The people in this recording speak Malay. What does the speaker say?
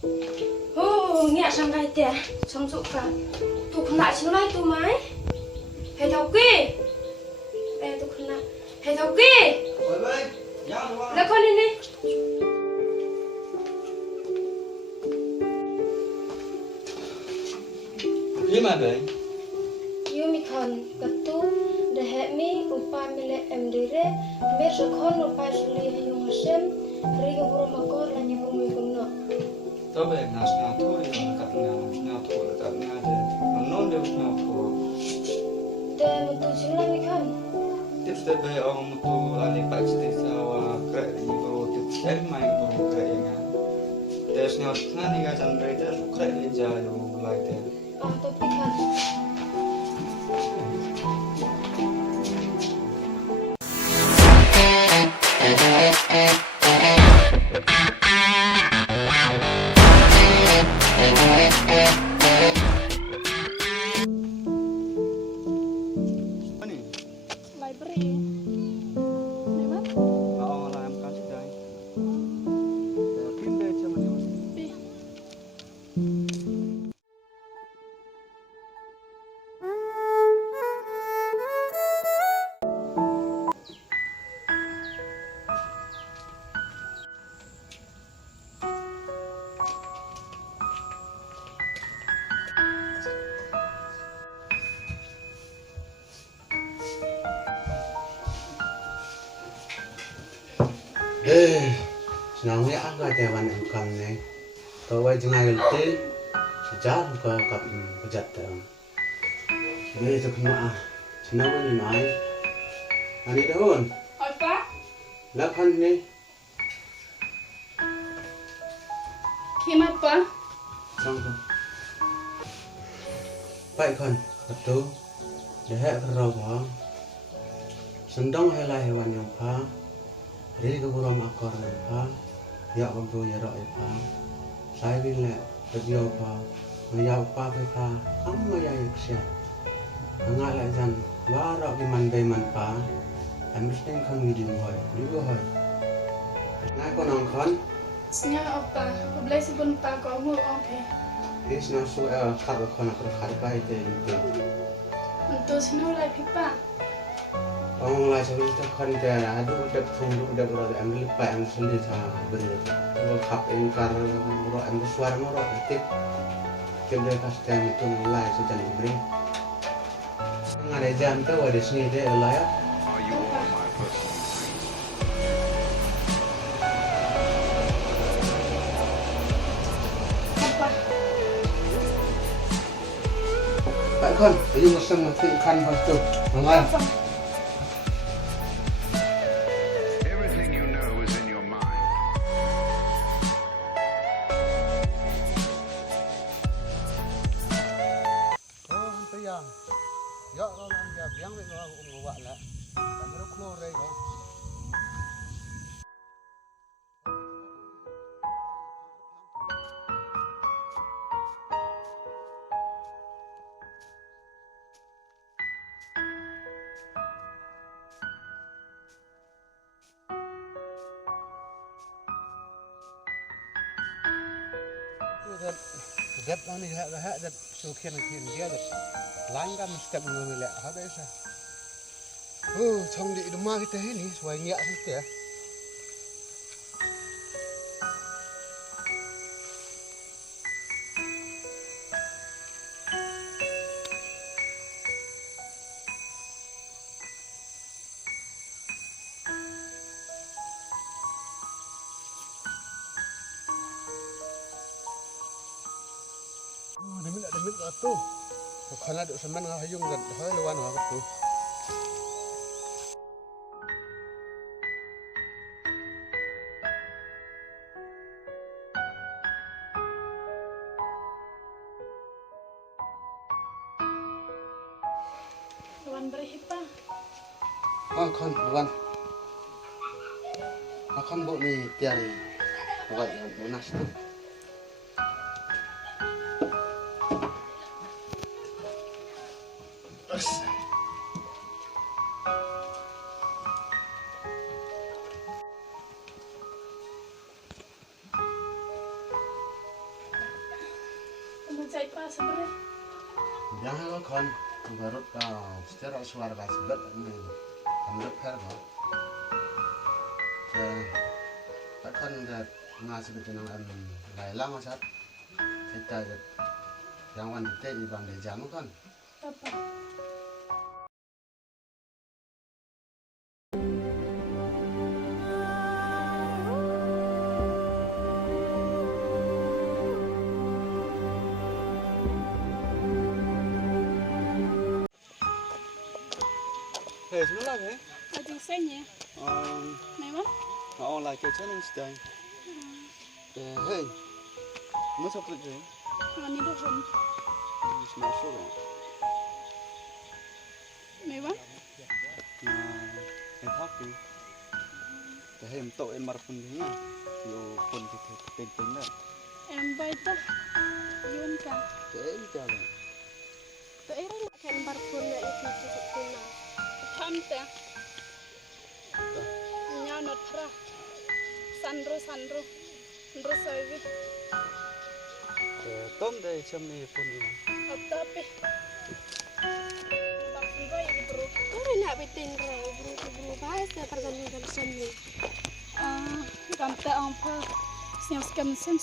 Nghe sang đây tè, trong dụ cả tụ không lại chiếu này tụ máy. Hãy thấu kì. Đây tụ không lại. Hãy thấu kì. Ra con đi đi. Ini mana beiñ? Yêu mi khẩn cất tu để hệ mi upa mi lệ em đi re biết rồi con upa xử lý hay dùng Hashem rồi cái bùrù mà con là những bùrù mình cũng nọ. Tahu beiñ nas na tu yang kat na tu lekat na je. Non dia na tu. Để một tu chiếu này mi khẩn. Tips dia beiñ orang tu lali pak stis awak krek ni baru tips main baru krek yang. Dia sengau na ni kan beiñ dia krek ni jauh mulai dia. Tôi mi khẩn. Senangnya agak tewan engkau ni. Tahu jangan gelti, sejak engkau kap berjata. Ni tu kena senang ni mai. Ani daun. Apa? Lapan ni. Kim apa? Sangka. Baik kan, betul. Dah kerana sendong helai hewan yang pa. Ri keburam akor pa, ya kabro ya rak pa. Saya bila berjauh pa, maya pa pa, kamu maya iksia. Enggak lah jan, warak di man pa, mesti kan video hoy, video hoy. Ngai ko nong kon? Sneiñ apa? Khublei Shimbun pa ko mu oke. Is na su khat kon akor khat pa ite ite. Untuk sinu lai pipa. Orang lain sebelum itu kan dia ada udah tunggu udah berada ambil pak ambil sendiri sama beri. Kalau kap engkar merok ambil suara merok aktif. Kita kasih itu mulai sejak beri. Nggak ada jam tu ada sini dia lah ya. Pak kon, ayo mesen nanti ikan pas tu. Mengal. Ya kalau dia biang itu ngawak lah, tapi keluar dari kau. Dep ni dah sukian dia dah. Lain kan mesti mengambil ada isa. Cong di rumah kita ini sesuai nyak kita ya. Demi tu. Kalau ada semen ngahayung dan hay lawan ngah tu. Lawan berapa? Kan lawan. Akan buat ni tiari. Baik, munas tu. cai pas sebenarnya. Yang lo kon baru secara suara sebab ini kamera pergo. Tak kon dah ngasih betul dengan lailang asat. Kita yang wanita di bang dejam kan. Apa? Hei, sebelah ke? Lagi sneiñ. Memang? Mau like kyrchan yang sneiñ. Hei, mau coklat ke? Ini dulu. Masuk ke? Memang? Em thắc đi. Em tội em marpun đi nha. Yo pun ting dah. Em baik dah. Yun ka. Em jalan. Tu nak kan barpun nak itu cukup guna. Tante. Nya not pra. Sandro. Ndro sawi. Tom deh jam ni pun ini. Tapi. Barpun baik bro. Kau nak betin bro bahas pertandingan seni. Tante apa? Siap sekali sen